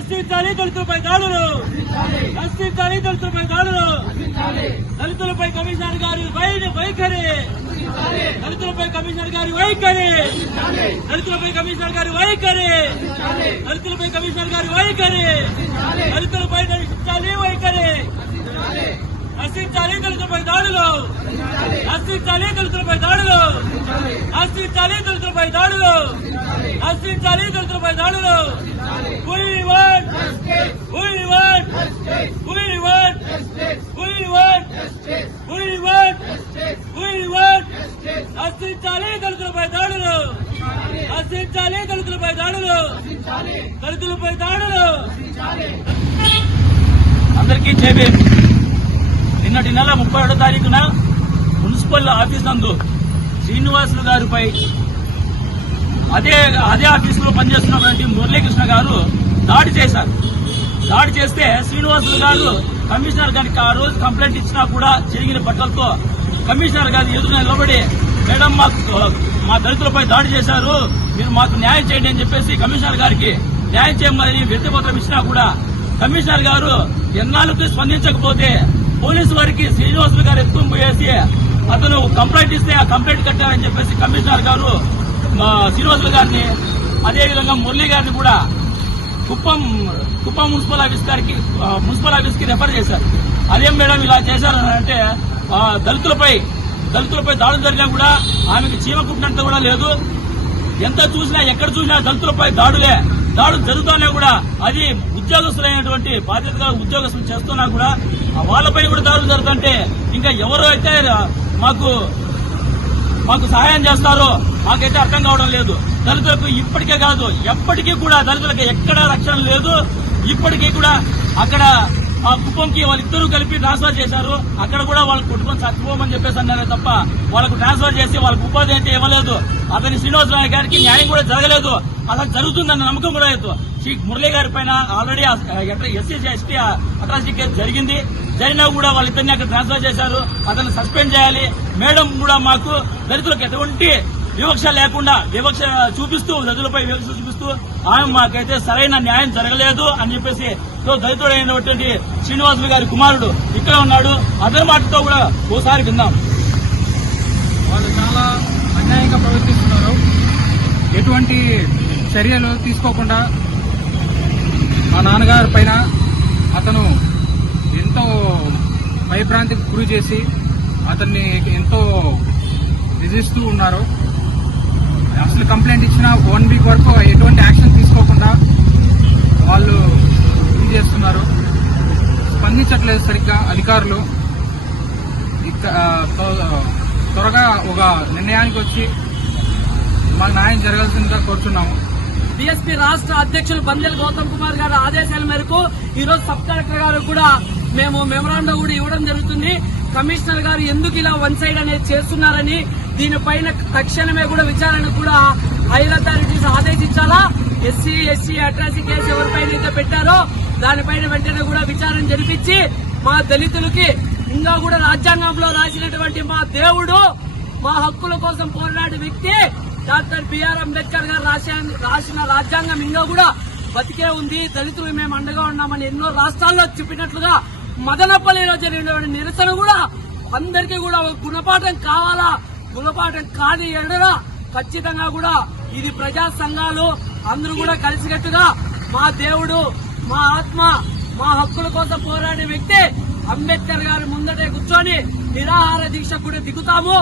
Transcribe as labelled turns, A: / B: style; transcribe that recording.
A: నశించాలి దళితులపై దాడులు. నశించాలి దళితులపై దాడులు. దళితులపై కమిషనర్ గారి వైఖరి. దళితులపై కమిషనర్ గారి వైఖరి. దళితులపై కమిషనర్ గారి వైఖరి. దళితులపై కమిషనర్ గారి వైఖరి. దళితులపై నశించాలి వైఖరి. నశించాలి దళితులపై దాడులు. నశించాలి దళితులపై దాడులు. నశించాలి దళితులపై దాడులు నశించాలి దళితులపై దాడులు We నశించాలి దళితులపై దాడులు నశించాలి దళితులపై దాడులు దళితులపై దాడులు అందరికీ జేబీ నిన్నటి నెల ముప్పై ఏడో తారీఖున మున్సిపల్ ఆఫీస్ నందు శ్రీనివాసులు గారిపై అదే అదే ఆఫీసులో పనిచేస్తున్నటువంటి మురళీకృష్ణ గారు దాడి చేశారు. దాడి చేస్తే శ్రీనివాసులు గారు కమిషనర్ గారికి ఆ రోజు కంప్లైంట్ ఇచ్చినా కూడా జరిగిన బట్టలతో కమిషనర్ గారి ఎదురు నిలబడి మేడం మాకు మా దళితులపై దాడి చేశారు మీరు మాకు న్యాయం చేయండి అని చెప్పేసి కమిషనర్ గారికి న్యాయం చేయమని వ్యక్తిపత్రం ఇచ్చినా కూడా కమిషనర్ గారు ఎన్నాళ్ళకి స్పందించకపోతే పోలీసు వారికి శ్రీనివాసులు గారు ఎత్తుకుని పోయేసి అతను కంప్లైంట్ ఇస్తే ఆ కంప్లైంట్ కట్టారని చెప్పేసి కమిషనర్ గారు మా శ్రీనివాసులు గారిని అదేవిధంగా మురళీ గారిని కూడా కుప్పం కుప్పం మున్సిపల్ ఆఫీస్ గారికి మున్సిపల్ ఆఫీస్కి రెఫర్ చేశారు. అదేం మేడం ఇలా చేశారని అంటే దళితులపై దళితులపై దాడులు జరిగినా కూడా ఆమెకు చీమ కుట్టినంత కూడా లేదు. ఎంత చూసినా ఎక్కడ చూసినా దళితులపై దాడులే. దాడులు జరుగుతూనే కూడా అది ఉద్యోగస్తులైనటువంటి బాధ్యతగా ఉద్యోగస్తులు చేస్తున్నా కూడా వాళ్ళపై కూడా దాడులు జరుగుతుంటే ఇంకా ఎవరు అయితే మాకు మాకు సహాయం చేస్తారో మాకైతే అర్థం కావడం లేదు. దళితులకు ఇప్పటికే కాదు ఎప్పటికీ కూడా దళితులకు ఎక్కడా రక్షణ లేదు ఇప్పటికీ కూడా అక్కడ ఆ కుప్పంకి వాళ్ళిద్దరూ కలిపి ట్రాన్స్ఫర్ చేశారు. అక్కడ కూడా వాళ్ళ కుటుంబం చచ్చిపోమని చెప్పేసి అన్నారే తప్ప వాళ్ళకు ట్రాన్స్ఫర్ చేసి వాళ్ళకు ఉపాధి అయితే ఇవ్వలేదు. అతని శ్రీనివాసరావు గారికి న్యాయం కూడా జరగలేదు. అలా జరుగుతుందన్న నమ్మకం కూడా లేదు. శ్రీ మురళీ గారి పైన already SC ST atrocity case జరిగింది. జరిగినా కూడా వాళ్ళిద్దరిని అక్కడ ట్రాన్స్ఫర్ చేశారు. అతను సస్పెండ్ చేయాలి. మేడం కూడా మాకు దళితులకు ఎటువంటి వివక్ష లేకుండా వివక్ష చూపిస్తూ దళితులపై వివక్ష చూపిస్తూ ఆమె మాకైతే సరైన న్యాయం జరగలేదు అని చెప్పేసి సో దళితుడైనటువంటి శ్రీనివాసులు గారి కుమారుడు ఇక్కడ ఉన్నాడు. అతని మాటతో కూడా ఓసారి విందాం.
B: వాళ్ళు చాలా అన్యాయంగా ప్రవర్తిస్తున్నారు. ఎటువంటి చర్యలు తీసుకోకుండా మా నాన్నగారి పైన అతను ఎంతో భయభ్రాంతికి గురి చేసి అతన్ని ఎంతో విధిస్తూ ఉన్నారు. అసలు కంప్లైంట్ ఇచ్చిన వన్ వీక్ వరకు ఎటువంటి యాక్షన్ తీసుకోకుండా వాళ్ళు ఇది చేస్తున్నారు. స్పందించట్లేదు సరిగ్గా అధికారులు. త్వరగా ఒక నిర్ణయానికి వచ్చి మాకు న్యాయం జరగాల్సిందిగా కోరుతున్నాము
C: బీఎస్పీ రాష్ట్ర అధ్యక్షులు బందెల్ గౌతమ్ కుమార్ గారి ఆదేశాల మేరకు ఈ రోజు సబ్ కలెక్టర్ గారు కూడా మేము మెమరాండం కూడా ఇవ్వడం జరుగుతుంది. కమిషనర్ గారు ఎందుకు ఇలా వన్ సైడ్ అనేది చేస్తున్నారని దీనిపైన తక్షణమే కూడా విచారణ కూడా హైర్ అథారిటీస్ ఆదేశించాలా? ఎస్సీ ఎస్సీ అట్రాసి కేసు ఎవరిపైన అయితే పెట్టారో దానిపైన వెంటనే కూడా విచారణ జరిపించి మా దళితులకి ఇంకా కూడా రాజ్యాంగంలో రాసినటువంటి మా దేవుడు మా హక్కుల కోసం పోరాడే వ్యక్తి డాక్టర్ బిఆర్ అంబేద్కర్ గారు రాసిన రాజ్యాంగం ఇంకా కూడా బతికే ఉంది. దళితులు మేము అండగా ఉన్నామని ఎన్నో రాష్ట్రాల్లో చెప్పినట్లుగా మదనపల్లిలో జరిగినటువంటి నిరసన కూడా అందరికీ కూడా ఒక గుణపాఠం కావాలా? గుణపాఠం కాని ఎడరా ఖచ్చితంగా కూడా ఇది ప్రజా సంఘాలు అందరూ కూడా కలిసికట్టుగా మా దేవుడు మా ఆత్మ మా హక్కుల కోసం పోరాడే వ్యక్తి అంబేద్కర్ గారి ముందటే కూర్చొని నిరాహార దీక్ష కూడా దిగుతాము.